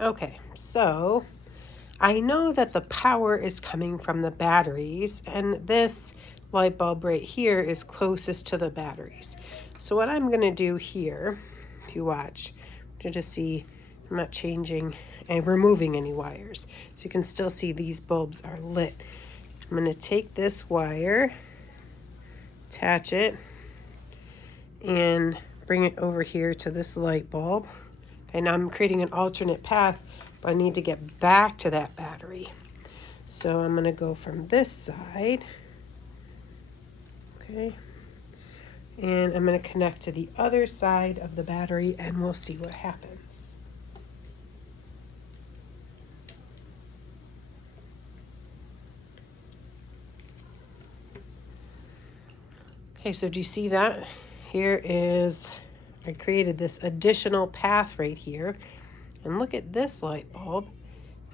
Okay, so I know that the power is coming from the batteries, and this light bulb right here is closest to the batteries. So what I'm going to do here, if you watch, to just see I'm not changing and removing any wires. So you can still see these bulbs are lit. I'm going to take this wire, attach it, and bring it over here to this light bulb. Okay, now I'm creating an alternate path, but I need to get back to that battery. So I'm going to go from this side, okay, and I'm going to connect to the other side of the battery, and we'll see what happens. Okay, so do you see that? Here is, I created this additional path right here, and look at this light bulb,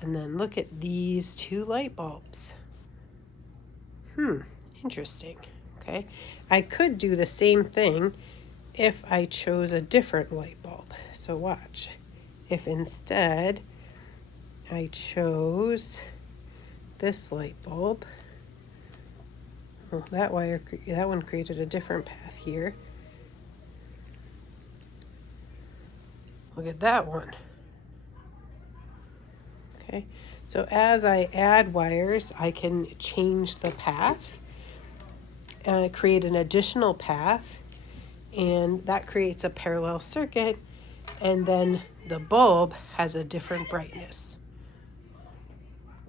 and then look at these two light bulbs. Interesting. Okay, I could do the same thing if I chose a different light bulb. So watch. If instead I chose this light bulb, well, that one created a different path here. Look at that one. Okay, so as I add wires, I can change the path, create an additional path, and that creates a parallel circuit, and then the bulb has a different brightness.